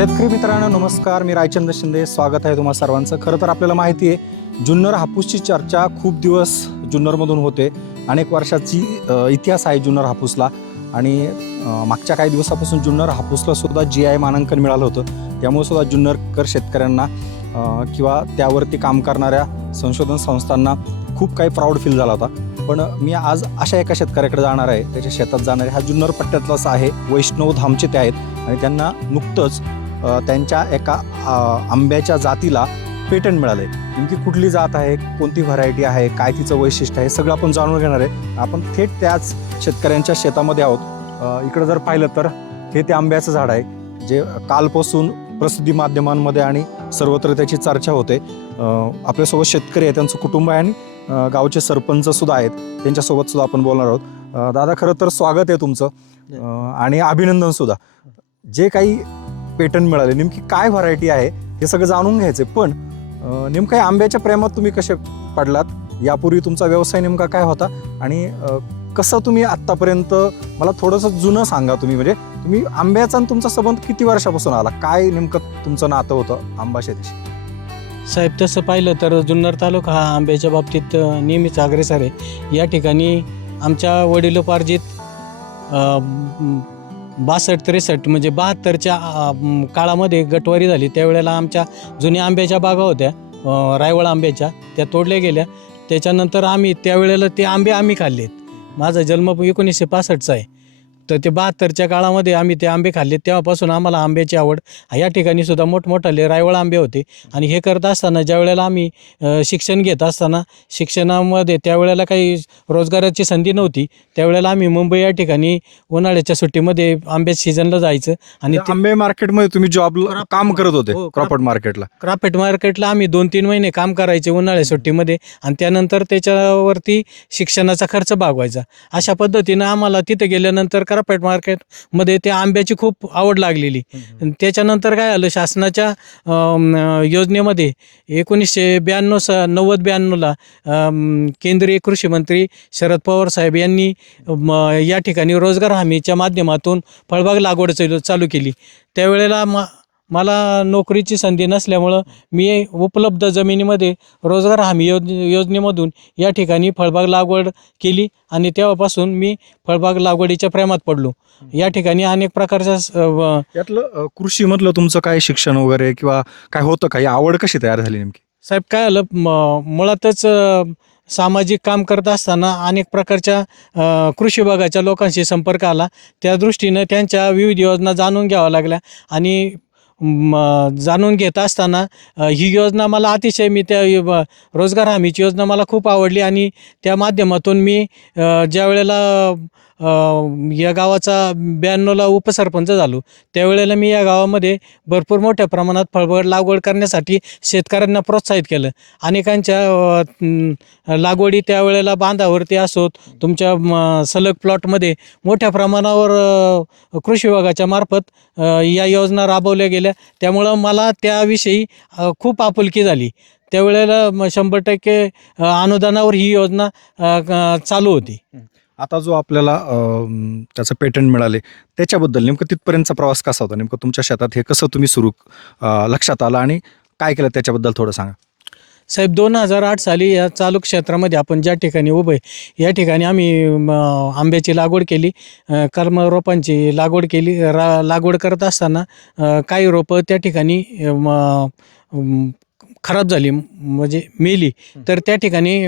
शेतकरी मित्रांनो नमस्कार, मी रायचंद्र शिंदे. स्वागत आहे तुम्हा सर्वांचं. खरं तर आपल्याला माहिती आहे जुन्नर हापूसची चर्चा खूप दिवस जुन्नरमधून होते. अनेक वर्षाची इतिहास आहे जुन्नर हापूसला आणि मागच्या काही दिवसापासून जुन्नर हापूसला सुद्धा GI मानांकन मिळालं होतं. त्यामुळे सुद्धा जुन्नरकर शेतकऱ्यांना किंवा त्यावरती काम करणाऱ्या संशोधन संस्थांना खूप काही प्राऊड फील झाला होता. पण मी आज अशा एका शेतकऱ्याकडे जाणार आहे, त्याच्या शेतात जाणार आहे. हा जुन्नर पट्ट्यातलाच आहे, वैष्णव धामचे ते आहेत आणि त्यांना नुकतंच त्यांच्या एका आंब्याच्या जातीला पेटंट मिळालं आहे. नेमकी कुठली जात आहे, कोणती व्हरायटी आहे, काय तिचं वैशिष्ट्य आहे, सगळं आपण जाणून घेणार आहे. आपण थेट त्याच शेतकऱ्यांच्या शेतामध्ये आहोत. इकडं जर पाहिलं तर हे ते आंब्याचं झाड आहे जे कालपासून प्रसिद्धी माध्यमांमध्ये आणि सर्वत्र त्याची चर्चा होते. आपल्यासोबत शेतकरी आहे, त्यांचं कुटुंब आहे आणि गावचे सरपंच सुद्धा आहेत, त्यांच्यासोबत सुद्धा आपण बोलणार आहोत. दादा, खरं तर स्वागत आहे तुमचं आणि अभिनंदन सुद्धा. जे काही पेटंट मिळाले, नेमकी काय व्हरायटी आहे हे सगळं जाणून घ्यायचं. पण नेमकं आंब्याच्या प्रेमात तुम्ही कसे पडलात, यापूर्वी तुमचा व्यवसाय नेमका काय होता आणि कसं तुम्ही आत्तापर्यंत, मला थोडंसं जुनं सांगा तुम्ही. म्हणजे तुम्ही आंब्याचा आणि तुमचा संबंध किती वर्षापासून आला, काय नेमकं तुमचं नातं होतं आंबा शेतीशी? साहेब, तसं पाहिलं तर जुन्नर तालुका हा आंब्याच्या बाबतीत नेहमीच अग्रेसर आहे. या ठिकाणी आमच्या वडिलोपार्जित 62-63 म्हणजे 72च्या काळामध्ये गटवारी झाली. त्यावेळेला आमच्या जुन्या आंब्याच्या बागा होत्या, रायवळ आंब्याच्या, त्या तोडल्या गेल्या. त्याच्यानंतर आम्ही त्यावेळेला ते आंबे आम्ही खाल्लेत. माझा जन्म 1965चा आहे. तर ते 72च्या काळामध्ये आम्ही ते आंबे खाल्ले. तेव्हापासून आम्हाला आंब्याची आवड. या ठिकाणी सुद्धा मोठमोठाले रायवळ आंबे होते. आणि हे करत असताना ज्या वेळेला आम्ही शिक्षण घेत असताना, शिक्षणामध्ये त्यावेळेला काही रोजगाराची संधी नव्हती. त्यावेळेला आम्ही मुंबई या ठिकाणी उन्हाळ्याच्या सुट्टीमध्ये आंब्या सीझनला जायचं. आणि आंबे मार्केटमध्ये तुम्ही जॉब काम करत होते? क्रॉफर्ड मार्केटला? क्राफ्ट मार्केटला आम्ही 2-3 महिने काम करायचे उन्हाळ्या सुट्टीमध्ये आणि त्यानंतर त्याच्यावरती शिक्षणाचा खर्च भागवायचा. अशा पद्धतीनं आम्हाला तिथे गेल्यानंतर क्राफ्ट मार्केटमध्ये त्या आंब्याची खूप आवड लागलेली. त्याच्यानंतर काय आलं, शासनाच्या योजनेमध्ये 1992-92ला केंद्रीय कृषी मंत्री शरद पवार साहेब यांनी या ठिकाणी रोजगार हमीच्या माध्यमातून फळबाग लागवड चालू केली. त्यावेळेला मला नोकरीची संधी नसल्यामुळं मी उपलब्ध जमिनीमध्ये रोजगार हमी योजनेमधून या ठिकाणी फळबाग लागवड केली आणि तेव्हापासून मी फळबाग लागवडीच्या प्रेमात पडलो. या ठिकाणी अनेक प्रकारच्या यातलं कृषीमधलं तुमचं काय शिक्षण वगैरे किंवा काय होतं, काही आवड कशी तयार झाली नेमकी? साहेब, काय आलं, मुळातच सामाजिक काम करत असताना अनेक प्रकारच्या कृषी विभागाच्या लोकांशी संपर्क आला. त्या दृष्टीनं त्यांच्या विविध योजना जाणून घ्याव्या लागल्या आणि जाणून घेत असताना ही योजना मला अतिशय, मी त्या रोजगार हमीची योजना मला खूप आवडली आणि त्या माध्यमातून मी ज्या वेळेला या गावाचा 92ला उपसरपंच झालो, त्यावेळेला मी या गावामध्ये भरपूर मोठ्या प्रमाणात फळबाग लागवड करण्यासाठी शेतकऱ्यांना प्रोत्साहित केलं. अनेकांच्या लागवडी त्यावेळेला बांधावरती असोत, तुमच्या सलग प्लॉटमध्ये मोठ्या प्रमाणावर कृषी विभागाच्या मार्फत या योजना राबवल्या गेल्या. त्यामुळं मला त्याविषयी खूप आपुलकी झाली. त्यावेळेला 100% अनुदानावर ही योजना चालू होती. आता जो आपल्याला त्याचं पेटंट मिळाले, त्याच्याबद्दल नेमकं तिथपर्यंतचा प्रवास कसा होता? नेमकं तुमच्या शेतात हे कसं तुम्ही सुरू लक्षात आलं आणि काय केलं त्याच्याबद्दल थोडं सांगा. साहेब, 2008 साली या चालू क्षेत्रामध्ये आपण ज्या ठिकाणी उभे, या ठिकाणी आम्ही आंब्याची लागवड केली, कर्मरोपांची लागवड केली. लागवड करत असताना काही रोपं त्या ठिकाणी खराब झाली, म्हणजे मेली. तर त्या ठिकाणी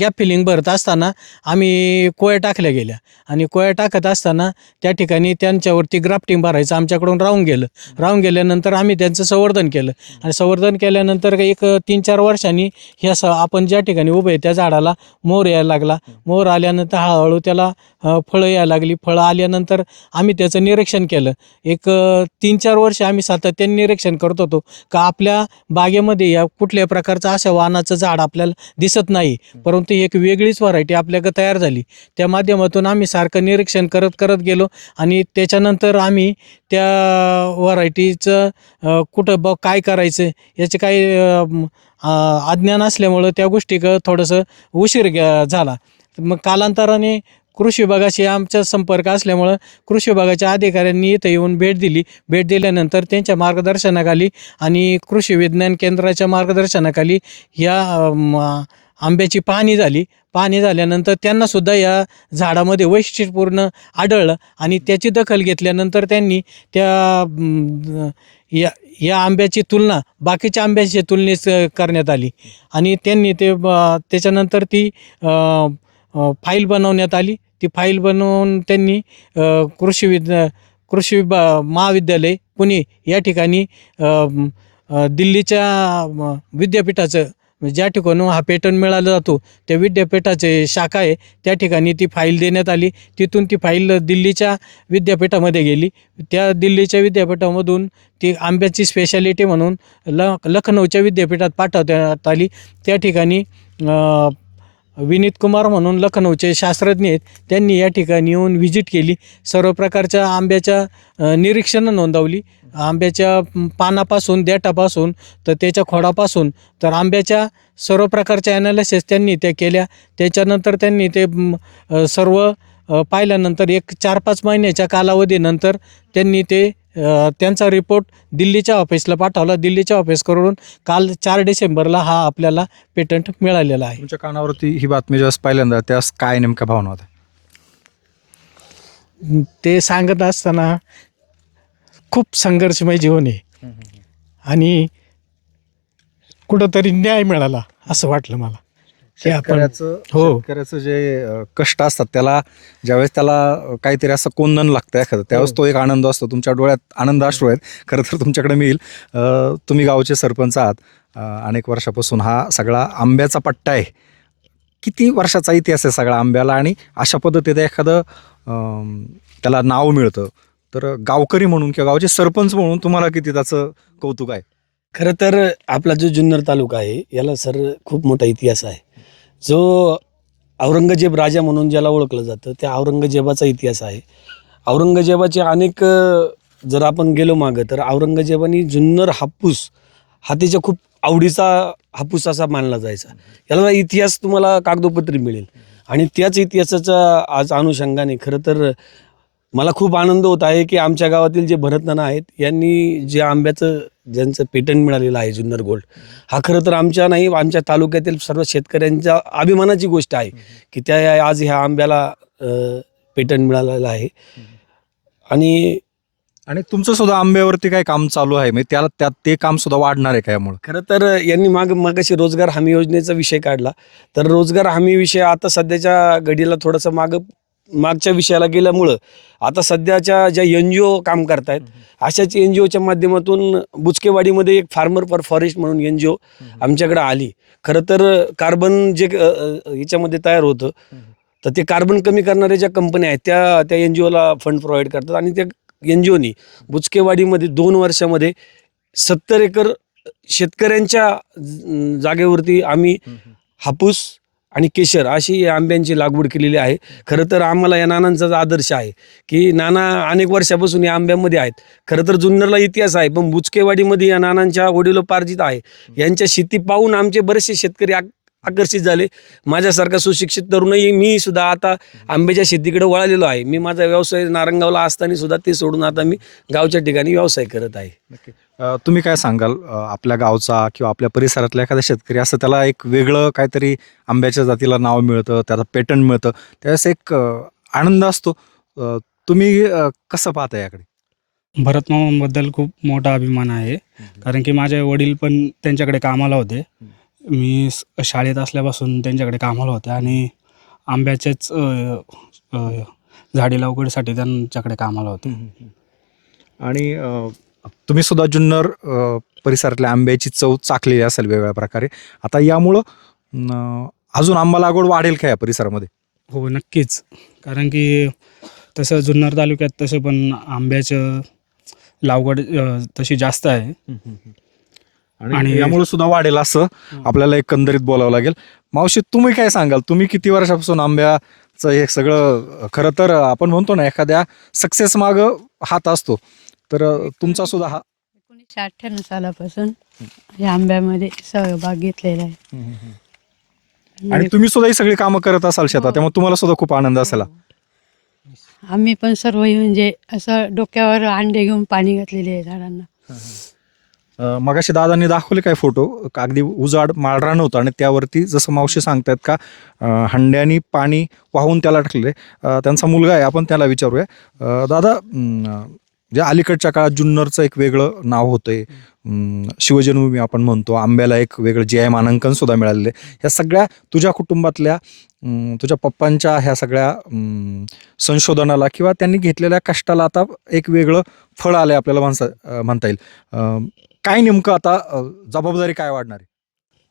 गॅप फिलिंग भरत असताना आम्ही कोया टाकल्या गेल्या आणि कोया टाकत असताना त्या ठिकाणी त्यांच्यावरती ग्राफ्टिंग भरायचं आमच्याकडून राहून गेल्यानंतर आम्ही त्यांचं संवर्धन केलं आणि संवर्धन केल्यानंतर एक 3-4 वर्षांनी आपण ज्या ठिकाणी उभे त्या झाडाला मोहर यायला लागला. मोहर आल्यानंतर हळूहळू त्याला फळं यायला लागली. फळं आल्यानंतर आम्ही त्याचं निरीक्षण केलं. एक 3-4 वर्ष आम्ही सातत्याने निरीक्षण करत होतो का आपल्या बागेमध्ये या कुठल्या प्रकारचं अशा वाहनाचं झाड आपल्याला दिसत नाही, परंतु एक वेगळीच व्हरायटी आपल्याकडे तयार झाली. त्या माध्यमातून आम्ही सारखं निरीक्षण करत गेलो आणि त्याच्यानंतर आम्ही त्या व्हरायटीचं कुठं काय करायचं याचे काही अज्ञान असल्यामुळं त्या गोष्टी थोडंसं उशीर झाला. मग कालांतराने कृषी विभागाशी आमचा संपर्क असल्यामुळं कृषी विभागाच्या अधिकाऱ्यांनी इथं येऊन भेट दिली. भेट दिल्यानंतर त्यांच्या मार्गदर्शनाखाली आणि कृषी विज्ञान केंद्राच्या मार्गदर्शनाखाली या आंब्याची पाहणी झाली. पाहणी झाल्यानंतर त्यांनासुद्धा या झाडामध्ये वैशिष्ट्यपूर्ण आढळलं आणि त्याची दखल घेतल्यानंतर त्यांनी या आंब्याची तुलना बाकीच्या आंब्याच्या तुलनेत करण्यात आली आणि त्यांनी त्याच्यानंतर ती फाईल बनवण्यात आली. ती फाईल बनवून त्यांनी कृषी महाविद्यालय पुणे या ठिकाणी दिल्लीच्या विद्यापीठाचं ज्या ठिकाणी हा पेटंट मिळाला जातो त्या विद्यापीठाचे शाखा आहे त्या ठिकाणी ती फाईल देण्यात आली. तिथून ती फाईल दिल्लीच्या विद्यापीठामध्ये गेली. त्या दिल्लीच्या विद्यापीठामधून ती आंब्याची स्पेशालिटी म्हणून लखनौच्या विद्यापीठात पाठवण्यात आली. त्या ठिकाणी विनीत कुमार म्हणून लखनौचे शास्त्रज्ञ आहेत, त्यांनी या ठिकाणी येऊन व्हिजिट केली. सर्व प्रकारच्या आंब्याच्या निरीक्षणं नोंदवली. आंब्याच्या पानापासून देठापासून तर त्याच्या खोडापासून तर आंब्याच्या सर्व प्रकारच्या ॲनालिसिस त्यांनी त्या केल्या. त्याच्यानंतर त्यांनी ते सर्व पाहिल्यानंतर एक 4-5 महिन्याच्या कालावधीनंतर त्यांनी त्यांचा रिपोर्ट दिल्लीच्या ऑफिसला पाठवला. दिल्लीच्या ऑफिसकडून काल 4 डिसेंबरला हा आपल्याला पेटंट मिळालेला आहे. तुमच्या कानावरती ही बातमी ज्यावेळेस पहिल्यांदा त्यास काय नेमक्या भावना होत्या? ते सांगत असताना खूप संघर्षमय जीवन आहे आणि कुठंतरी न्याय मिळाला असं वाटलं मला. शेतकऱ्याचं जे कष्ट असतात त्याला ज्यावेळेस त्याला काहीतरी असं कोंदण लागतं एखादं त्यावेळेस तो एक आनंद असतो. तुमच्या डोळ्यात आनंद अश्रू आहेत. खरं तर तुमच्याकडे मी येईल. तुम्ही गावचे सरपंच आहात. अनेक वर्षापासून हा सगळा आंब्याचा पट्टा आहे. किती वर्षाचा इतिहास आहे सगळा आंब्याला आणि अशा पद्धतीने एखादं त्याला नाव मिळतं तर गावकरी म्हणून किंवा गावचे सरपंच म्हणून तुम्हाला किती त्याचं कौतुक आहे? खरं तर आपला जो जुन्नर तालुका आहे याला सर खूप मोठा इतिहास आहे. जो औरंगजेब राजा म्हणून ज्याला ओळखलं जातं त्या औरंगजेबाचा इतिहास आहे. औरंगजेबाचे अनेक जर आपण गेलो मागं तर औरंगजेबाने जुन्नर हापूस हा त्याच्या खूप आवडीचा हापूस असा मानला जायचा. याला इतिहास तुम्हाला कागदोपत्री मिळेल आणि त्याच इतिहासाचा आज अनुषंगाने खरं तर मला खूप आनंद होत आहे की आमच्या गावातील जे भरत नाना आहेत यांनी जे आंब्याचं ज्यांचं पेटंट मिळालेलं आहे जुन्नर गोल्ड, हा खरं तर आमच्या तालुक्यातील सर्व शेतकऱ्यांच्या अभिमानाची गोष्ट आहे की त्या आज ह्या आंब्याला पेटंट मिळालेलं आहे. आणि तुमचं सुद्धा आंब्यावरती काय काम चालू आहे म्हणजे त्यात ते काम सुद्धा वाढणार आहे का यामुळे? खरं तर यांनी मागाशी रोजगार हमी योजनेचा विषय काढला तर रोजगार हमी विषय आता सध्याच्या घडीला थोडंसं मागच्या विषयाला गेल्यामुळं आता सध्याच्या ज्या NGO काम करतायत अशाच NGOच्या माध्यमातून बुचकेवाडीमध्ये एक फार्मर फॉर फॉरेस्ट म्हणून NGO आमच्याकडे आली. खरं तर कार्बन जे याच्यामध्ये तयार होतं तर ते कार्बन कमी करणाऱ्या ज्या कंपन्या आहेत त्या NGOला फंड प्रोव्हाइड करतात आणि त्या NGOनी बुचकेवाडीमध्ये 2 वर्षामध्ये 70 एकर शेतकऱ्यांच्या जागेवरती आम्ही हापूस आणि केशर अशी आंब्यांची लागवड केलेली आहे. खरं तर आम्हाला या नानांचा आदर्श आहे की नाना अनेक वर्षापासून या आंब्यामध्ये आहेत. खरं तर जुन्नरला इतिहास आहे पण बुचकेवाडीमध्ये या नानांच्या वडिलोपार्जित आहे. यांच्या शेती पाहून आमचे बरेचसे शेतकरी आकर्षित झाले. माझ्यासारखा सुशिक्षित तरुणही मी सुद्धा आता आंब्याच्या शेतीकडे वळालेलो आहे. मी माझा व्यवसाय नारंगावला असताना सुद्धा ते सोडून आता मी गावच्या ठिकाणी व्यवसाय करत आहे. तुम्ही काय सांगाल आपल्या गावचा किंवा आपल्या परिसरातला एखादा शेतकरी असं त्याला एक वेगळं काहीतरी आंब्याच्या जातीला नाव मिळतं, त्याला पेटंट मिळतं, त्यावेळेस एक आनंद असतो. तुम्ही कसं पाहता याकडे? भरत मामांबद्दल खूप मोठा अभिमान आहे कारण की माझे वडील पण त्यांच्याकडे कामाला होते. मी शाळेत असल्यापासून त्यांच्याकडे कामाला होते आणि आंब्याच्याच झाडी लागवडीसाठी त्यांच्याकडे कामाला होते. आणि तुम्ही सुद्धा जुन्नर परिसरातल्या आंब्याची चव चाखलेली असेल वेगवेगळ्या प्रकारे. आता यामुळं अजून आंबा लागवड वाढेल का या परिसरामध्ये? हो नक्कीच, कारण की तसं जुन्नर तालुक्यात तसं पण आंब्याचं लागवड तशी जास्त आहे आणि यामुळे सुद्धा वाढेल असं आपल्याला एकंदरीत बोलावं लागेल. मावशी तुम्ही काय सांगाल? तुम्ही किती वर्षापासून आंब्याचं हे सगळं, खरं तर आपण म्हणतो ना एखाद्या सक्सेस माग हात असतो, तर तुमचा सुद्धा हा 1998 सालापासून या आंब्यामध्ये सहभाग घेतलेला आहे. आणि तुम्ही सुद्धा ही सगळी कामं करत असाल शेतात, त्यामुळे तुम्हाला सुद्धा खूप आनंद असेल. आम्ही पण सर्व म्हणजे असं डोक्यावर अंडे घेऊन पाणी घातलेले आहे झाडांना. मगाशी दादांनी दाखवले काय फोटो, अगदी उजाड माळरान होतं आणि त्यावरती जसं मावशी सांगतायत का हंड्यानी पाणी वाहून त्याला टाकलेले. त्यांचा मुलगा आहे, आपण त्याला विचारूया. दादा, जे अलीकडच्या काळात जुन्नरचं एक वेगळं नाव होतंय, शिवजन्मभूमी आपण म्हणतो, आंब्याला एक वेगळं GI मानांकन सुद्धा मिळालेलं आहे. ह्या सगळ्या तुझ्या कुटुंबातल्या तुझ्या पप्पांच्या ह्या सगळ्या संशोधनाला किंवा त्यांनी घेतलेल्या कष्टाला आता एक वेगळं फळ आलंय आपल्याला म्हणता येईल. काय नेमकं आता जबाबदारी काय वाढणार आहे?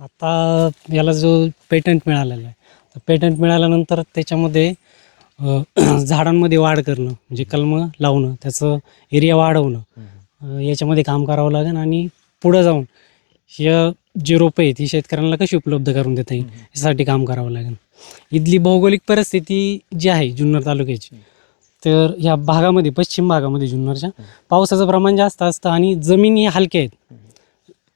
आता याला जो पेटंट मिळालेला आहे, तर पेटंट मिळाल्यानंतर त्याच्यामध्ये झाडांमध्ये वाढ करणं म्हणजे कलमं लावणं, त्याचं एरिया वाढवणं, याच्यामध्ये काम करावं लागेल आणि पुढं जाऊन हे जे रोपं आहेत ती शेतकऱ्यांना कशी उपलब्ध करून देता येईल यासाठी काम करावं लागेल. इथली भौगोलिक परिस्थिती जी आहे जुन्नर तालुक्याची, तर ह्या भागामध्ये, पश्चिम भागामध्ये जुन्नरच्या पावसाचं प्रमाण जास्त असतं आणि जमिनी हलक्या आहेत,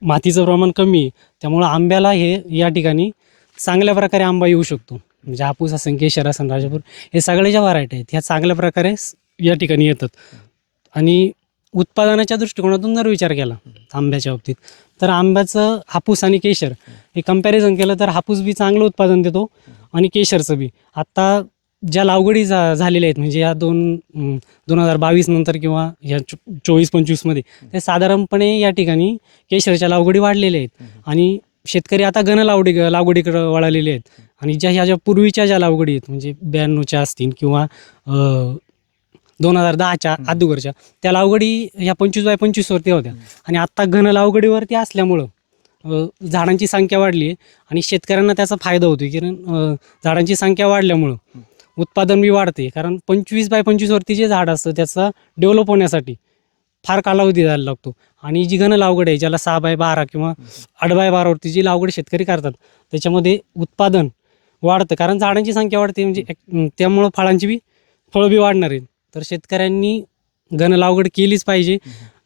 मातीचं प्रमाण कमी आहे. त्यामुळं आंब्याला हे या ठिकाणी चांगल्या प्रकारे आंबा येऊ शकतो. म्हणजे हापूस असेल, केशर असेल, राजापूर, हे सगळे ज्या व्हरायटी आहेत ह्या चांगल्या प्रकारे या ठिकाणी येतात. आणि उत्पादनाच्या दृष्टिकोनातून जर विचार केला आंब्याच्या बाबतीत, तर आंब्याचं हापूस आणि केशर हे कंपॅरिझन केलं तर हापूस बी चांगलं उत्पादन देतो आणि केशरचं बी. आत्ता ज्या लावगडी झालेल्या आहेत म्हणजे या 2022 नंतर किंवा या 24-25मध्ये, ते साधारणपणे या ठिकाणी केशरच्या लावगडी वाढलेल्या आहेत आणि शेतकरी आता लागवडीकडे वळालेले आहेत. आणि ह्या ज्या पूर्वीच्या ज्या लावगडी आहेत म्हणजे 92च्या असतील किंवा 2010च्या अगोदरच्या, त्या लावगडी ह्या 25x25वरती होत्या आणि आत्ता घन लावगडीवरती असल्यामुळं झाडांची संख्या वाढली आहे आणि शेतकऱ्यांना त्याचा फायदा होतो. कारण झाडांची संख्या वाढल्यामुळं उत्पादन बी वाढते. कारण 25x25वरती जे झाड असतं त्याचा डेव्हलप होण्यासाठी फार कालावधी द्यायला लागतो. आणि जी घन लावगड आहे, ज्याला 6x12 किंवा 8x12वरती जी लावगड शेतकरी करतात, त्याच्यामध्ये उत्पादन वाढतं कारण झाडांची संख्या वाढते. म्हणजे त्यामुळं फळं बी वाढणार आहेत. तर शेतकऱ्यांनी घन लावगड केलीच पाहिजे.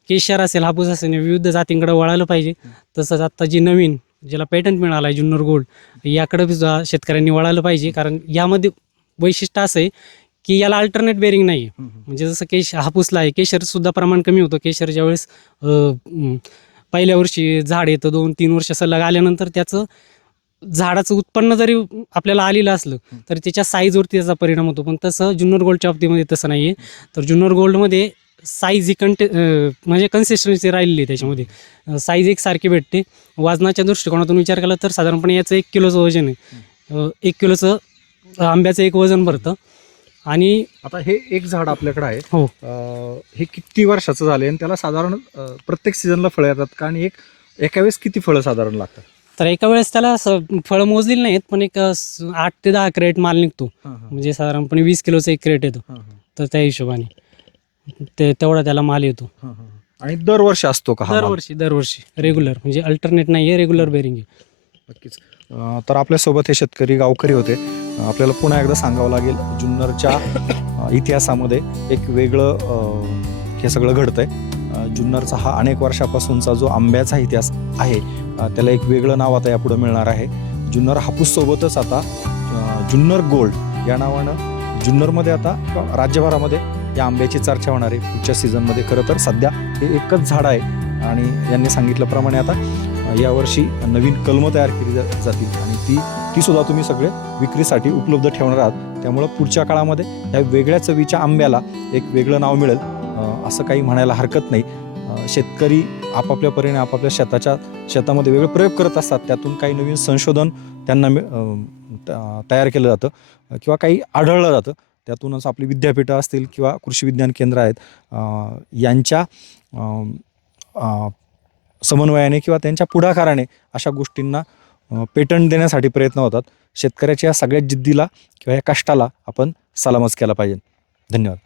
केशर असेल, हापूस असेल, विविध जातींकडे वळायला पाहिजे. तसंच आत्ता जी नवीन ज्याला पेटंट मिळाला आहे जुन्नर गोल्ड, याकडे बी शेतकऱ्यांनी वळायला पाहिजे. कारण यामध्ये वैशिष्ट्य असं आहे की याला अल्टरनेट बेरिंग नाही आहे. म्हणजे जसं हापूसला आहे, केशरसुद्धा प्रमाण कमी होतं. केशर ज्यावेळेस पहिल्या वर्षी झाड येतं, 2-3 वर्ष सलग आल्यानंतर त्याचं झाडाचं उत्पन्न जरी आपल्याला आलेलं असलं तरी त्याच्या साईजवरती त्याचा परिणाम होतो. पण तसं जुन्नर गोल्डच्या बाबतीमध्ये तसं नाही आहे. तर जुन्नर गोल्डमध्ये साईज ही म्हणजे कन्सिस्टन्सी राहिलेली आहे. त्याच्यामध्ये साईज एकसारखी भेटते. वजनाच्या दृष्टिकोनातून विचार केला तर साधारणपणे याचं 1 किलोचं वजन आहे. 1 किलोचं आंब्याचं एक वजन भरतं. आणि आता हे एक झाड आपल्याकडे आहे, हो, हे किती वर्षाचं झालं आणि त्याला साधारण प्रत्येक सीझनला फळं येतात का? आणि एका वेळेस किती फळं साधारण लागतात? तर एका वेळेस त्याला फळं मोजलेली नाहीत, पण एक 8 ते 10 क्रेट माल निघतो. म्हणजे साधारणपणे 20 किलोचं एक क्रेट येतो. तर त्या हिशोबाने तेवढा त्याला माल येतो. आणि दरवर्षी असतो का हा माल? दरवर्षी रेग्युलर, म्हणजे अल्टरनेट नाही आहे, रेग्युलर बेरिंग आहे. नक्कीच. तर आपल्यासोबत हे शेतकरी गावकरी होते. आपल्याला पुन्हा एकदा सांगावं लागेल, जुन्नरच्या इतिहासामध्ये एक वेगळं हे सगळं घडतंय. जुन्नरचा हा अनेक वर्षापासूनचा जो आंब्याचा इतिहास आहे, त्याला एक वेगळं नाव आता यापुढे मिळणार आहे. जुन्नर हापूससोबतच आता जुन्नर गोल्ड या नावानं जुन्नरमध्ये आता राज्यभरामध्ये या आंब्याची चर्चा होणार आहे पुढच्या सीझनमध्ये. खरं तर सध्या हे एकच झाड आहे आणि यांनी सांगितल्याप्रमाणे आता यावर्षी नवीन कलमं तयार केली जातील आणि ती सुद्धा तुम्ही सगळे विक्रीसाठी उपलब्ध ठेवणार आहात. त्यामुळं पुढच्या काळामध्ये या वेगळ्या चवीच्या आंब्याला एक वेगळं नाव मिळेल असं काही म्हणायला हरकत नाही. शेतकरी आपापल्या परीने आपापल्या शेतामध्ये वेगळे प्रयोग करत असतात. त्यातून काही नवीन संशोधन त्यांना तयार केलं जातं किंवा काही आढळलं जातं. त्यातूनच आपली विद्यापीठं असतील किंवा कृषी विज्ञान केंद्र आहेत, यांच्या समन्वयाने किंवा त्यांच्या पुढाकाराने अशा गोष्टींना पेटंट देण्यासाठी प्रयत्न होतात. शेतकऱ्याच्या या सगळ्या जिद्दीला किंवा या कष्टाला आपण सलामच केला पाहिजे. धन्यवाद.